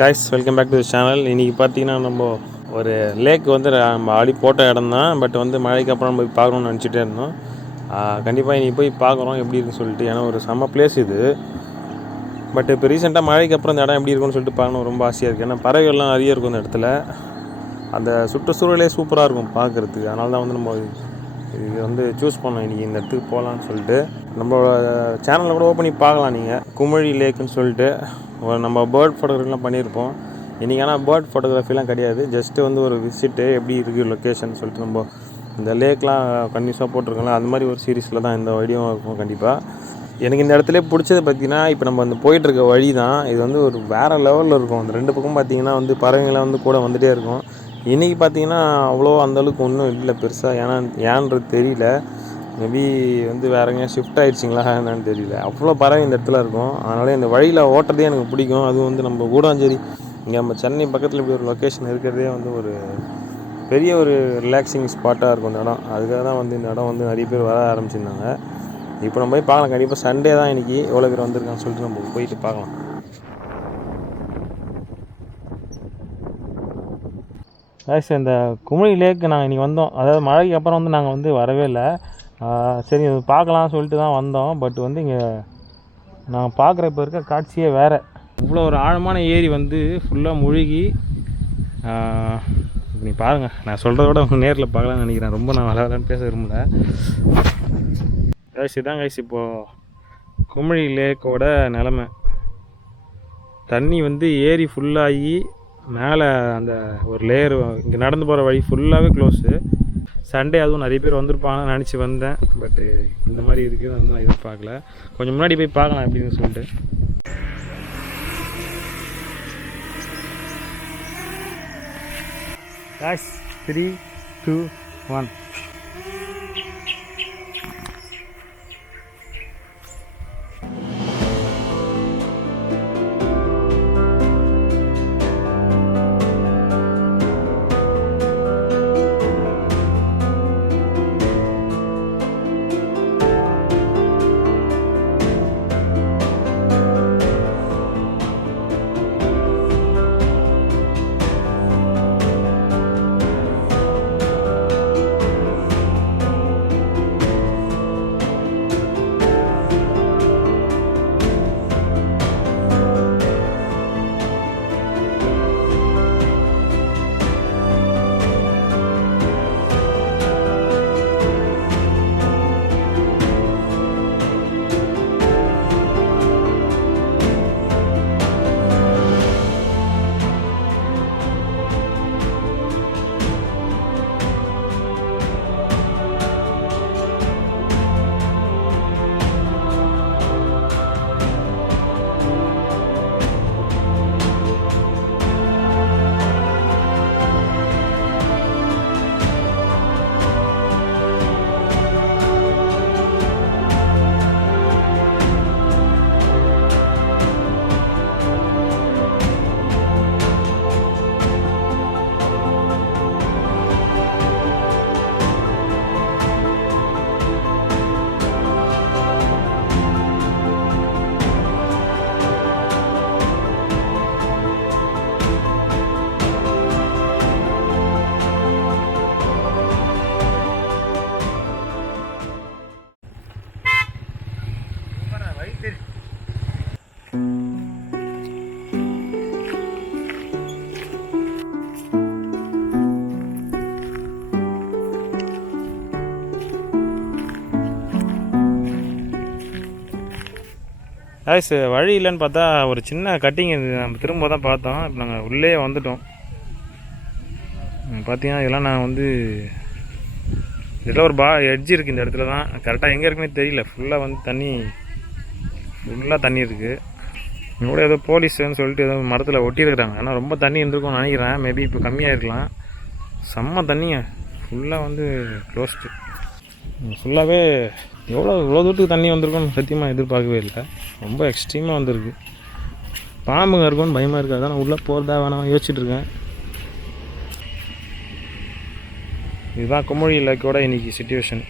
guys, welcome back to the channel. இன்னைக்கு பார்த்தீங்கன்னா நம்ம ஒரு லேக் வந்து நம்ம ஆடி போட்ட இடம் தான். பட் வந்து மழைக்கு அப்புறம் போய் பார்க்கணும்னு நினச்சிட்டே இருந்தோம். கண்டிப்பாக இன்றைக்கி போய் பார்க்குறோம் எப்படி இருக்குன்னு சொல்லிட்டு. ஏன்னா ஒரு செம்ம பிளேஸ் இது. பட் இப்போ ரீசெண்டாக மழைக்கு அப்புறம் இந்த இடம் எப்படி இருக்குன்னு சொல்லிட்டு பார்க்கணும் ரொம்ப ஆசையாக இருக்குது. ஏன்னா பறவைகள்லாம் நிறைய இருக்கும் இந்த இடத்துல. அந்த சுற்றுச்சூழலே சூப்பராக இருக்கும் பார்க்குறதுக்கு. அதனால தான் வந்து நம்ம இது வந்து சூஸ் பண்ணோம் இன்றைக்கி இந்த இடத்துக்கு போகலான்னு சொல்லிட்டு. நம்ம சேனலில் கூட ஓப்பன் பண்ணி பார்க்கலாம் நீங்கள். குமிழி லேக்குன்னு சொல்லிட்டு நம்ம பேர்ட் ஃபோட்டோகிராஃபிலாம் பண்ணியிருப்போம். இன்றைக்கி ஆனால் பேர்ட் ஃபோட்டோகிராஃபிலாம் கிடையாது. ஜஸ்ட்டு வந்து ஒரு விசிட்டு எப்படி இருக்குது லொக்கேஷன் சொல்லிட்டு நம்ம இந்த லேக்லாம் கண்டிப்பாக போட்டிருக்கோம்ல, அந்த மாதிரி ஒரு சீரீஸில் தான் இந்த வீடியோ இருக்கும். கண்டிப்பாக எனக்கு இந்த இடத்துல பிடிச்சது பார்த்திங்கன்னா, இப்போ நம்ம வந்து போயிட்டுருக்க வழி தான் இது வந்து ஒரு வேறு லெவலில் இருக்கும். அந்த ரெண்டு பக்கம் பார்த்திங்கன்னா வந்து பறவைங்களாம் வந்து கூட வந்துகிட்டே இருக்கும். இன்றைக்கி பார்த்திங்கன்னா அவ்வளோ அந்தளவுக்கு ஒன்றும் இல்லை பெருசாக. ஏன்றது தெரியல. மேபி வந்து வேறு எங்கேயா ஷிஃப்ட் ஆகிடுச்சிங்களா என்னன்னு தெரியல. அவ்வளோ பறவை இந்த இடத்துல இருக்கும். அதனால இந்த வழியில் ஓட்டுறதே எனக்கு பிடிக்கும். அதுவும் வந்து நம்ம கூடாஞ்சேரி இங்கே நம்ம சென்னை பக்கத்தில் இப்படி ஒரு லொக்கேஷன் இருக்கிறதே வந்து ஒரு பெரிய ஒரு ரிலாக்ஸிங் ஸ்பாட்டாக இருக்கும் இந்த இடம். அதுக்காக தான் வந்து இந்த இடம் வந்து நிறைய பேர் வர ஆரம்பிச்சிருந்தாங்க. இப்போ நம்ம போய் பார்க்கலாம். கண்டிப்பாக சண்டே தான் இன்றைக்கி எவ்வளோ பேர் வந்திருக்கான்னு சொல்லிட்டு நம்ம போயிட்டு பார்க்கலாம். ஆக்சுவலி இந்த குமிழி லேக்கு நாங்கள் இன்றைக்கி வந்தோம். அதாவது மழைக்கு அப்புறம் வந்து நாங்கள் வந்து வரவே இல்லை. சரி இது பார்க்கலாம்னு சொல்லிட்டு தான் வந்தோம். பட் வந்து இங்கே நாங்கள் பார்க்குற இப்போ இருக்க காட்சியே வேறு. இவ்வளோ ஒரு ஆழமான ஏரி வந்து ஃபுல்லாக முழுகி நீ பாருங்கள். நான் சொல்கிறத விட உங்கள் நேரில் பார்க்கலான்னு நினைக்கிறேன். ரொம்ப நான் விளாட்லான்னு பேச விரும்பல. கைஸ் இதான் கைஸ் இப்போது குமிழி லேக்கோட நிலமை. தண்ணி வந்து ஏரி ஃபுல்லாகி மேலே அந்த ஒரு லேயர் இங்கே நடந்து போகிற வழி ஃபுல்லாகவே க்ளோஸு. சண்டே அதுவும் நிறைய பேர் வந்திருப்பாங்கன்னு நினச்சி வந்தேன். பட்டு இந்த மாதிரி இருக்குது வந்து நான் எதிர்பார்க்கல. கொஞ்சம் முன்னாடி போய் பார்க்கலாம் அப்படின்னு சொல்லிட்டு. Guys, 3, 2, 1. ஆய்ஸ் வழி இல்லைன்னு பார்த்தா ஒரு சின்ன கட்டிங் நம்ம திரும்ப தான் பார்த்தோம். இப்போ நாங்கள் உள்ளே வந்துட்டோம். பார்த்தீங்கன்னா இதெல்லாம் நான் வந்து இதெல்லாம் ஒரு எட்ஜ் இருக்குது இந்த இடத்துல தான். கரெக்டாக எங்கே இருக்குன்னே தெரியல. ஃபுல்லாக வந்து ஃபுல்லாக தண்ணி இருக்குது. இங்கே கூட ஏதோ போலீஸ்ன்னு சொல்லிட்டு ஏதோ மரத்தில் ஒட்டியிருக்கிறாங்க. ஆனால் ரொம்ப தண்ணி இருந்திருக்கும்னு நினைக்கிறேன். மேபி இப்போ கம்மியாக இருக்கலாம். செம்ம தண்ணிங்க. ஃபுல்லாக வந்து க்ளோஸ்டு. ஃபுல்லாகவே இவ்வளோ தூரத்துக்கு தண்ணி வந்திருக்குன்னு சத்தியமாக எதிர்பார்க்கவே இல்லை. ரொம்ப எக்ஸ்ட்ரீமாக வந்திருக்கு. பாம்புங்க இருக்கும்னு பயமாக இருக்குது. அதான் நான் உள்ளே போகிறதா வேணாம் யோசிச்சுட்ருக்கேன். இதுதான் குமிழி லேக்கோட இன்றைக்கி சிச்சுவேஷன்.